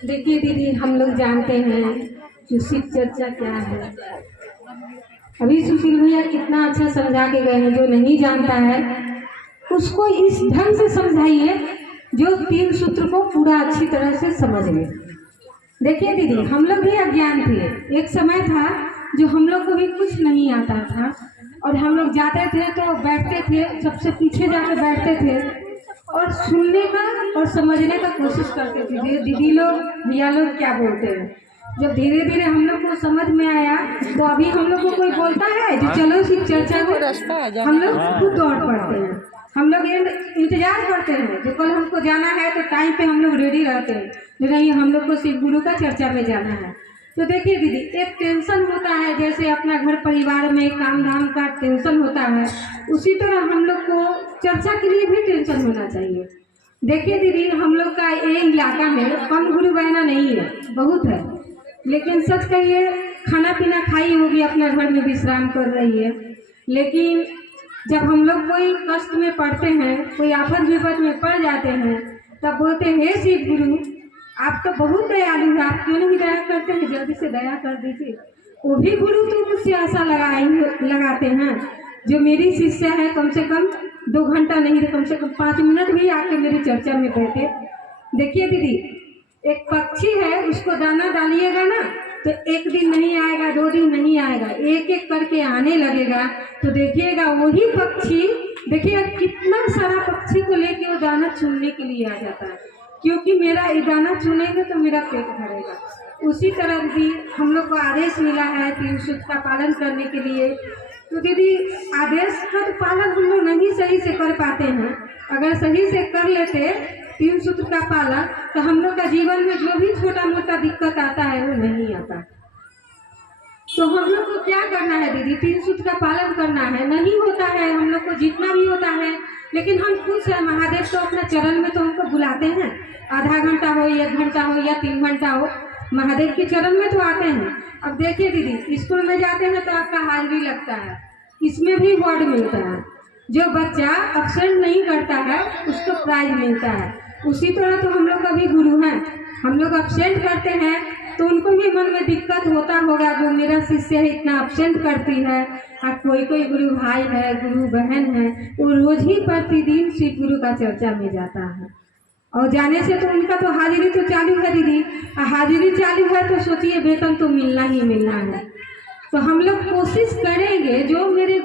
देखिए दीदी, हम लोग जानते हैं जो शिव चर्चा क्या है। अभी सुशील भैया कितना अच्छा समझा के गए हैं। जो नहीं जानता है उसको इस ढंग से समझाइए जो तीन सूत्र को पूरा अच्छी तरह से समझ ले। देखिए दीदी, हम लोग भी अज्ञान थे। एक समय था जो हम लोग को भी कुछ नहीं आता था और हम लोग जाते थे तो बैठते थे, सबसे पीछे जाकर बैठते थे और सुनने का और समझने का कोशिश करते थे दीदी लोग भैया लोग क्या बोलते हैं। जब धीरे धीरे हम लोग को समझ में आया तो अभी हम लोग को कोई बोलता है जो चलो शिव चर्चा में, हम लोग खुद दौड़ पड़ते हैं। हम लोग इंतजार करते हैं जो कल हमको जाना है तो टाइम पे हम लोग रेडी रहते हैं जो नहीं हम लोग को शिव गुरु का चर्चा में जाना है। तो देखिए दीदी, एक टेंशन होता है जैसे अपना घर परिवार में काम धाम का टेंशन होता है, उसी तरह हम लोग को चर्चा के लिए भी टेंशन होना चाहिए। देखिए दीदी, हम लोग का ये इलाका में कम गुरु बहना नहीं है, बहुत है। लेकिन सच कहिए, खाना पीना खाई होगी, अपना घर में विश्राम कर रही है। लेकिन जब हम लोग कोई कष्ट में पड़ते हैं, कोई आफत विपत में पड़ जाते हैं, तब बोलते हैं हे शिव गुरु, आप तो बहुत दयालु हैं, आप क्यों नहीं दया करते हैं, जल्दी से दया कर दीजिए। वो भी गुरु तो मुझसे आशा लगाते हैं जो मेरी शिष्या है, कम से कम 2 घंटा नहीं तो कम से कम 5 मिनट भी आके मेरी चर्चा में बैठे। देखिए दीदी, एक पक्षी है, उसको दाना डालिएगा ना तो 1 दिन नहीं आएगा, 2 दिन नहीं आएगा, एक एक करके आने लगेगा। तो देखिएगा वही पक्षी, देखिएगा कितना सारा पक्षी को लेके वो दाना चुनने के लिए आ जाता है, क्योंकि मेरा ये दाना चुनेंगे तो मेरा पेट भरेगा। उसी तरह भी हम लोग को आदेश मिला है 3 सूत्र का पालन करने के लिए। तो दीदी, आदेश का तो पालन हम लोग नहीं सही से कर पाते हैं। अगर सही से कर लेते 3 सूत्र का पालन तो हम लोग का जीवन में जो भी छोटा मोटा दिक्कत आता है वो नहीं आता। तो हम लोग को क्या करना है दीदी, 3 सूत्र का पालन करना है। नहीं होता है हम लोग को, जितना भी होता है, लेकिन हम खुश है। महादेव तो अपना चरण में तो हमको बुलाते हैं, आधा घंटा हो, 1 घंटा हो या 3 घंटा हो, महादेव के चरण में तो आते हैं। अब देखिए दीदी, स्कूल में जाते हैं तो आपका हाजिरी लगता है, इसमें भी अवार्ड मिलता है। जो बच्चा अब्सेंट नहीं करता है उसको प्राइज मिलता है। उसी तरह तो हम लोग का भी गुरु हैं, हम लोग अब्सेंट करते हैं तो उनको भी मन में दिक्कत होता होगा, जो मेरा शिष्य है इतना अब्सेंट करती है। और कोई गुरु भाई है, गुरु बहन है, वो रोज ही प्रतिदिन शिव गुरु का चर्चा में जाता है और जाने से तो उनका तो हाजिरी तो चालू है दीदी। हाजिरी चालू है तो सोचिए वेतन तो मिलना ही मिलना है। तो हम लोग कोशिश करेंगे, जो मेरे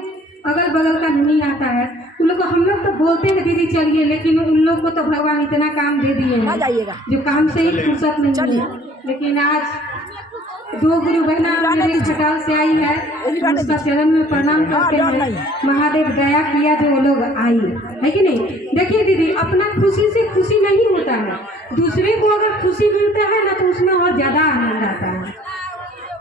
अगल बगल का नहीं आता है उन लोग को हम लोग तो बोलते हैं दीदी चलिए, लेकिन उन लोग को तो भगवान इतना काम दे दिए हैं जो काम से ही फुर्सत नहीं है। लेकिन आज 2 गुरु बहना मेरी खटाल से आई है, उसका चरण में प्रणाम करते हैं। महादेव दया किया जो वो लोग आई है कि नहीं। देखिए दीदी, अपना खुशी से खुशी नहीं होता है, दूसरे को अगर खुशी मिलता है ना तो उसमें और ज्यादा आनंद आता है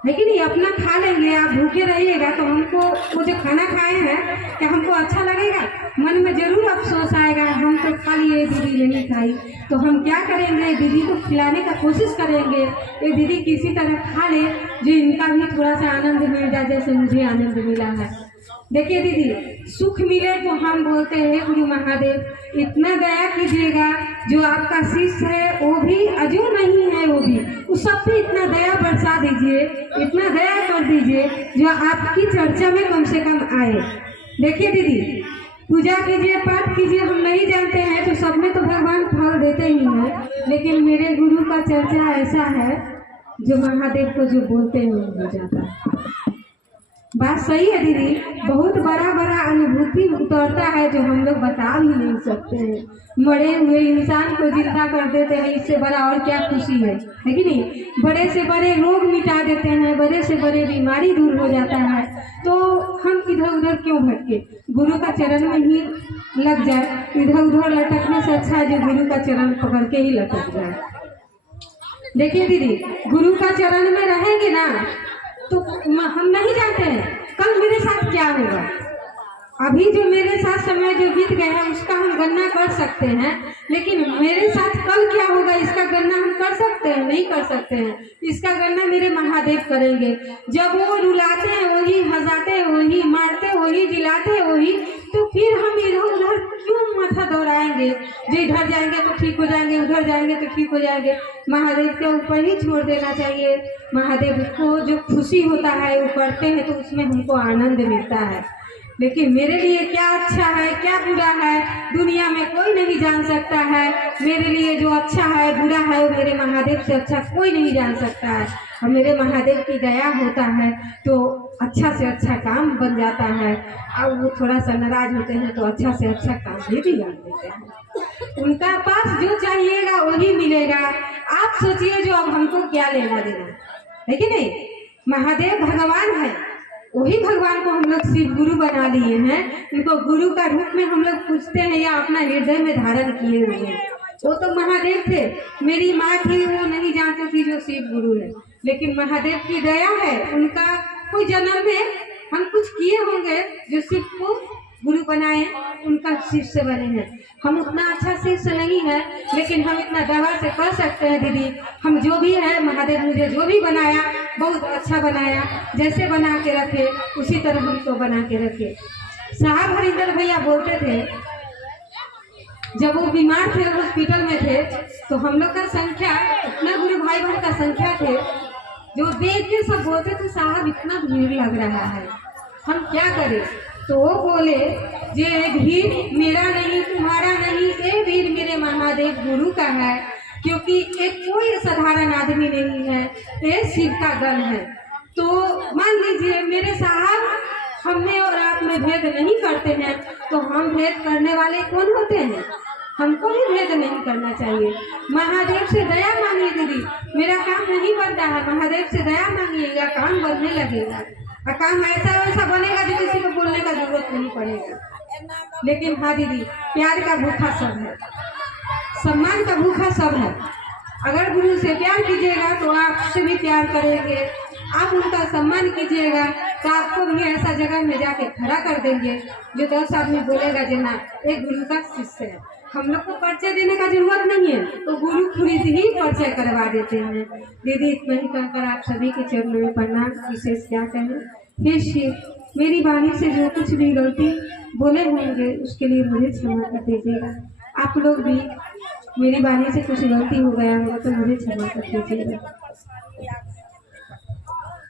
कि नहीं। अपना खा लेंगे, आप भूखे रहिएगा तो हमको वो जो खाना खाए हैं क्या हमको अच्छा लगेगा, मन में जरूर अफसोस आएगा, हम तो खा लिए दीदी नहीं खाई। तो हम क्या करेंगे, दीदी को खिलाने का कोशिश करेंगे, ये दीदी किसी तरह खा ले जो इनका भी थोड़ा सा आनंद मिल जाए जैसे मुझे आनंद मिला है। देखिए दीदी, सुख मिले तो हम बोलते हैं गुरु महादेव इतना दया कीजिएगा, जो आपका शिष्य है वो भी अजू नहीं है, वो भी उस सब पे इतना दया बरसा दीजिए, इतना दया कर दीजिए जो आपकी चर्चा में कम से कम आए। देखिए दीदी, पूजा कीजिए, पाठ कीजिए, हम नहीं जानते हैं तो सब में तो भगवान फल देते ही हैं, लेकिन मेरे गुरु का चर्चा ऐसा है जो महादेव को जो बोलते हैं वो हो जाता है। बात सही है दीदी, बहुत बड़ा अनुभूति उतरता है जो हम लोग बता भी नहीं सकते हैं। मरे हुए इंसान को जिंदा कर देते हैं, इससे बड़ा और क्या खुशी है कि नहीं। बड़े से बड़े रोग मिटा देते हैं, बड़े से बड़े बीमारी दूर हो जाता है। तो हम इधर उधर क्यों भटके, गुरु का चरण में ही लग जाए। इधर उधर लटकने से अच्छा है जो गुरु का चरण पकड़ के ही लटक जाए। देखिए दीदी, गुरु का चरण में रहेंगे ना तो हम नहीं जानते हैं कल मेरे साथ क्या होगा। अभी जो मेरे साथ समय जो बीत गया है उसका हम गणना कर सकते हैं, लेकिन मेरे साथ कल क्या होगा इसका गणना हम कर कर सकते हैं? नहीं कर सकते हैं। इसका गणना मेरे महादेव करेंगे। जब वो रुलाते हैं वही, हंसाते हैं वही, मारते वही, दिलाते वही, तो फिर हम इधर उधर क्यों माथा दौड़ाएंगे? जो इधर जाएंगे तो ठीक हो जाएंगे, उधर जाएंगे तो ठीक हो जाएंगे। महादेव के ऊपर ही छोड़ देना चाहिए। महादेव को जो खुशी होता है वो करते हैं तो उसमें हमको आनंद मिलता है। लेकिन मेरे लिए क्या अच्छा है क्या बुरा है दुनिया में कोई नहीं जान सकता है। मेरे लिए जो अच्छा है बुरा है वो मेरे महादेव से अच्छा कोई नहीं जान सकता है। और मेरे महादेव की दया होता है तो अच्छा से अच्छा काम बन जाता है। और वो थोड़ा सा नाराज होते हैं तो अच्छा से अच्छा काम भी बिगाड़ देते हैं। उनका पास जो चाहिएगा वही मिलेगा। आप सोचिए जो अब हमको क्या लेना देना है कि नहीं। महादेव भगवान है, वही भगवान को हम लोग शिव गुरु बना लिए हैं। उनको गुरु का रूप में हम लोग पूछते हैं या अपना हृदय में धारण किए हुए हैं। वो तो महादेव थे। मेरी माँ थी वो नहीं जानती थी जो शिव गुरु है, लेकिन महादेव की दया है। उनका कोई जन्म में हम कुछ किए होंगे जो शिव को गुरु बनाए, उनका शिष्य बने हैं। हम उतना अच्छा शिष्य नहीं है लेकिन हम इतना दावा से कर सकते हैं दीदी, हम जो भी है महादेव मुझे जो भी बनाया बहुत अच्छा बनाया। जैसे बना के रखे उसी तरह हमको बना के रखे। साहब हरिंदर भैया बोलते थे जब वो बीमार थे हॉस्पिटल में थे तो हम लोग का संख्या इतना गुरु भाई बहन का संख्या थे जो देख के सब बोलते थे साहब इतना भीड़ लग रहा है हम क्या करें। तो वो बोले ये भीड़ मेरा नहीं तुम्हारा नहीं, ये भीड़ मेरे महादेव गुरु का है। क्योंकि एक कोई साधारण आदमी नहीं है, ये शिव का गण है। तो मान लीजिए मेरे साहब हम में और आप में भेद नहीं करते हैं तो हम भेद करने वाले कौन होते हैं? हमको भी भेद नहीं करना चाहिए। महादेव से दया मांगिए दीदी, मेरा काम नहीं बनता है, महादेव से दया मांगिएगा काम बनने लगेगा। और काम ऐसा वैसा बनेगा जो किसी को बोलने का जरूरत नहीं पड़ेगा। लेकिन हाँ दीदी, प्यार का भूखा सब है, सम्मान का भूखा सब है। अगर गुरु से प्यार कीजिएगा तो आपसे भी प्यार करेंगे, आप उनका सम्मान कीजिएगा तो आपको भी ऐसा जगह में जाके खड़ा कर देंगे जो 10 आदमी बोलेगा जी हाँ एक गुरु का शिष्य है। हम लोग को परिचय देने का जरूरत नहीं है, तो गुरु खुद ही परिचय करवा देते हैं। दीदी इतना ही कहकर आप सभी के चरणों में प्रणाम। विशेष क्या कहें। हे शिव, मेरी वाणी से जो कुछ भी गलती बोले होंगे उसके लिए मुझे क्षमा कर दीजिएगा। आप लोग भी मेरी वाणी से कुछ गलती हो गया होगा तो मुझे क्षमा कर दीजिएगा।